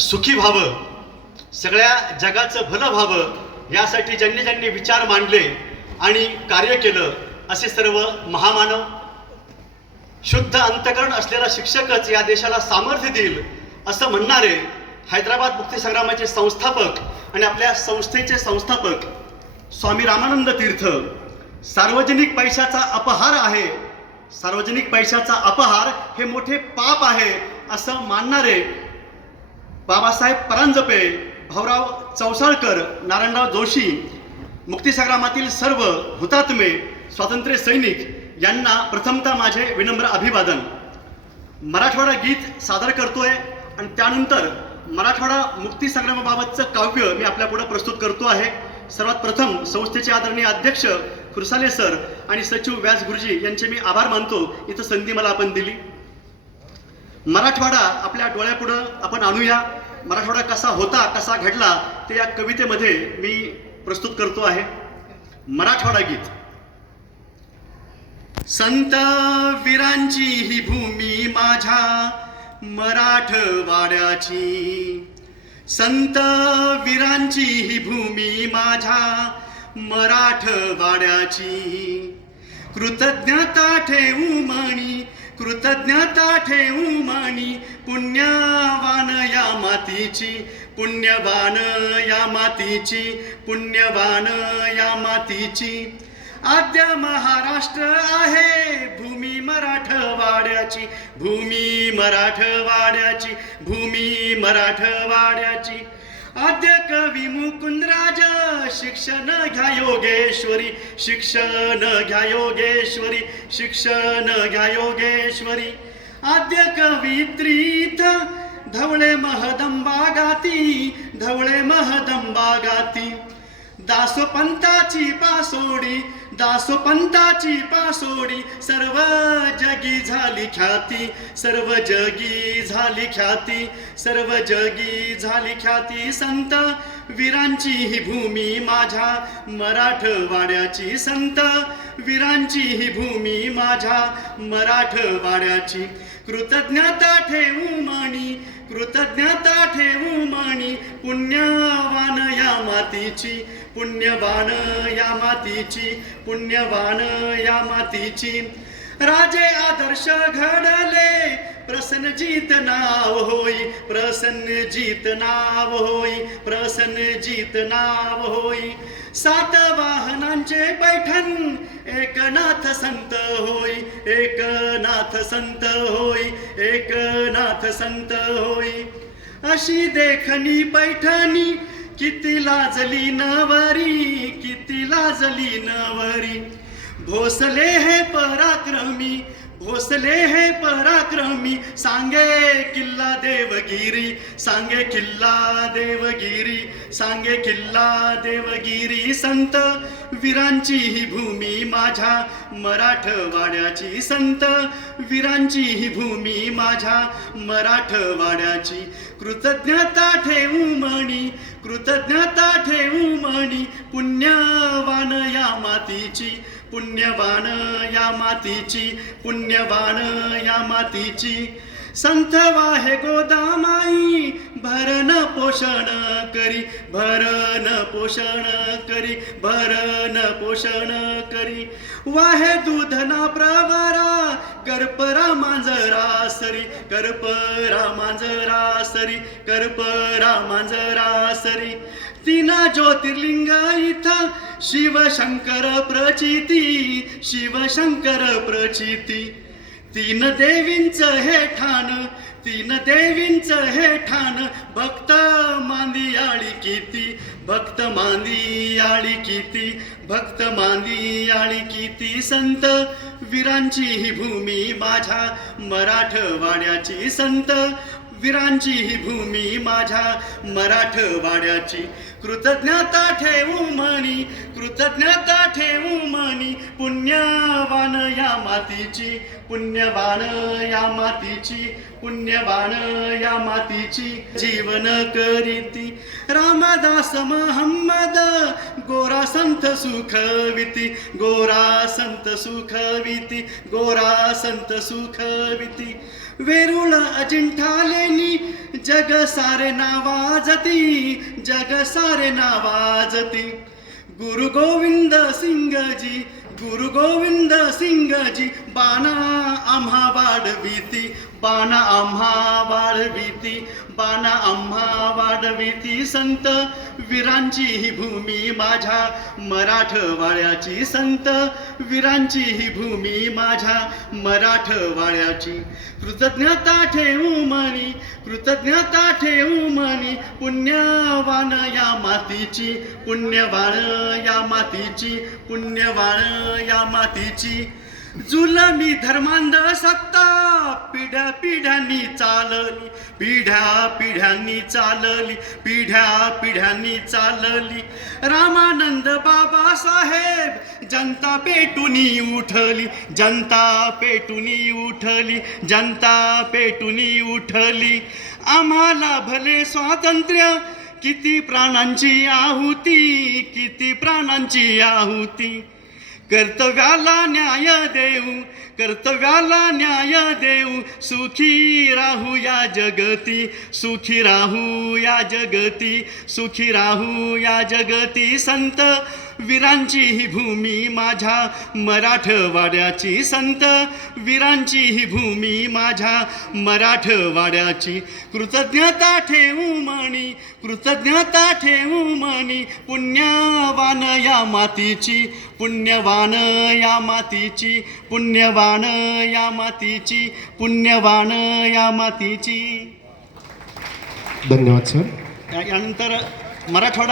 सुखी व्हावं, सगळ्या जगाचं भलं व्हावं यासाठी ज्यांनी ज्यांनी विचार मांडले आणि कार्य केलं असे सर्व महामानव, शुद्ध अंतकरण असलेला शिक्षकच या देशाला सामर्थ्य देईल असं म्हणणारे हैदराबाद मुक्तीसंग्रामाचे संस्थापक आणि आपल्या संस्थेचे संस्थापक स्वामी रामानंद तीर्थ, सार्वजनिक पैशाचा अपहार आहे, सार्वजनिक पैशाचा अपहार हे मोठे पाप आहे असं मानणारे बाबासाहेब परांजपे, भाऊराव चौसाळकर, नारायणराव जोशी, मुक्तीसंग्रामातील सर्व हुतात्मे स्वातंत्र्य सैनिक यांना प्रथमतः माझे विनम्र अभिवादन. मराठवाडा गीत सादर करतोय आणि त्यानंतर मराठवाडा मुक्तीसंग्रामाबाबतचं काव्य मी आपल्यापुढे प्रस्तुत करतो आहे. सर्वात प्रथम संस्थेचे आदरणीय अध्यक्ष खुरसाले सर आणि सचिव व्यास गुरुजी यांचे मी आभार मानतो, इथं संधी मला आपण दिली. मराठवाडा आपल्या डोळ्यापुढं आपण आणूया. मराठवाडा कसा होता, कसा घडला ते या कवितेमध्ये मी प्रस्तुत करतो आहे. मराठवाडा गीत. संत वीरांची ही भूमी माझ्या मराठवाड्याची, संत वीरांची ही भूमी माझ्या मराठवाड्याची, कृतज्ञता ठेवू मणी, कृतज्ञता ठेवू मणी, पुण्यवान या मातीची, पुण्यवान या मातीची, पुण्यवान या मातीची. आद्य महाराष्ट्र आहे भूमी मराठवाड्याची, भूमी मराठवाड्याची, भूमी मराठवाड्याची. आद्य कवी मुकुंदराज, शिक्षण घ्या योगेश्वरी, शिक्षण घ्या योगेश्वरी, शिक्षण घ्या योगेश्वरी. आद्य कवित्रीत धवळे महदंबा गाती, धवळे महदंबा गाती. दासोपंताची पासोडी, दासोपंताची पासोडी, सर्व जगी झाली ख्याती, सर्व जगी झाली ख्याती, सर्व जगी झाली ख्याती. संत वीरांची ही भूमी माझ्या मराठवाड्याची, संत वीरांची ही भूमी माझ्या मराठवाड्याची. कृतज्ञता ठेवू मणी, कृतज्ञता ठेवू मणी, पुण्यवान या मातीची, पुण्यवान या मातीची, पुण्यवान या मातीची. राजे आदर्श घडले, प्रसन्नजीत नाव होई, प्रसन्नजीत नाव होई, प्रसन्नजीत नाव होई. सात वाहनांचे पैठण, एकनाथ संत होई, एकनाथ संत होई, एकनाथ संत होई. अशी देखणी पैठणी, किती लाजली नवरी, किती लाजली नवरी. भोसले हे पराक्रमी, भोसले हे पराक्रमी, सांगे किल्ला देवगिरी, सांगे किल्ला देवगिरी, सांगे किल्ला देवगिरी. संत वीरांची ही भूमी माझ्या मराठवाड्याची, संत वीरांची ही भूमी माझ्या मराठवाड्याची. कृतज्ञता ठेवू मणी, कृतज्ञता ठेवू मणी, पुण्यवान या मातीची, पुण्यवान या मातीची, पुण्यवान या मातीची. संत वाहे गोदामाई, भरण पोषण करी, भरण पोषण करी, भरण पोषण करी. वाहे दूधना प्रवरा, करपरा मांजरा सरी, करपरा मांजरा सरी, करपरा मांजरा सरी. तीन ज्योतिर्लिंग इथं शिवशंकर प्रचिती, शिवशंकर प्रचिती. तीन देवींचं हे ठाण, तीन देवींचं हे ठाण, भक्त मांदियाळी किती, भक्त मांदियाळी किती, भक्त मांदियाळी किती. संत वीरांची ही भूमी माझ्या मराठवाड्याची, संत वीरांची ही भूमी माझ्या मराठवाड्याची. कृतज्ञता ठेवू मणी, कृतज्ञता ठेवू मणी, पुण्यवान या मातीची, पुण्यवान या मातीची, पुण्यवान या मातीची. जीवन करीती रामदास महम्मद, गोरा संत सुखविती, गोरा संत सुखविती, गोरा संत सुखविती. वेरूळ अजिंठा लेणी जग सारे नावाजती, जग सारे नावाजती. गुरु गोविंद सिंगजी, गुरु गोविंद सिंगजी, बाणा आम्हा वाढविती, बाणा आम्हा वाढविती, बाणा आम्हा वाढविती. संत वीरांची ही भूमी माझ्या मराठवाड्याची, संत वीरांची ही भूमी माझ्या मराठवाड्याची. कृतज्ञता ठेवू मनी, कृतज्ञता ठेवू मनी, पुण्यवान या मातीची, पुण्यवान या मातीची, पुण्यवान या मातीची. जुलमी धर्मांध सत्ता पिढ्या पिढ्यांनी चालली, पिढ्या पिढ्यांनी चालली, पिढ्या पिढ्यांनी चालली. रामानंद बाबासाहेब जनता पेटूनी उठली, जनता पेटूनी उठली, जनता पेटूनी उठली. आम्हाला भले स्वातंत्र्य, किती प्राणांची आहुती, किती प्राणांची आहुती. कर्तव्याला न्याय देऊ, कर्तव्याला न्याय देऊ, सुखी राहू या जगती, सुखी राहू या जगती, सुखी राहू या जगती. संत वीरांची ही भूमी माझ्या मराठवाड्याची, संत वीरांची ही भूमी माझ्या मराठवाड्याची. कृतज्ञता ठेवू मनी, कृतज्ञता ठेवू मनी, पुण्यवान या मातीची, पुण्यवान या मातीची, पुण्यवान या मातीची, पुण्यवान या मातीची. धन्यवाद सर. यानंतर मराठवाडा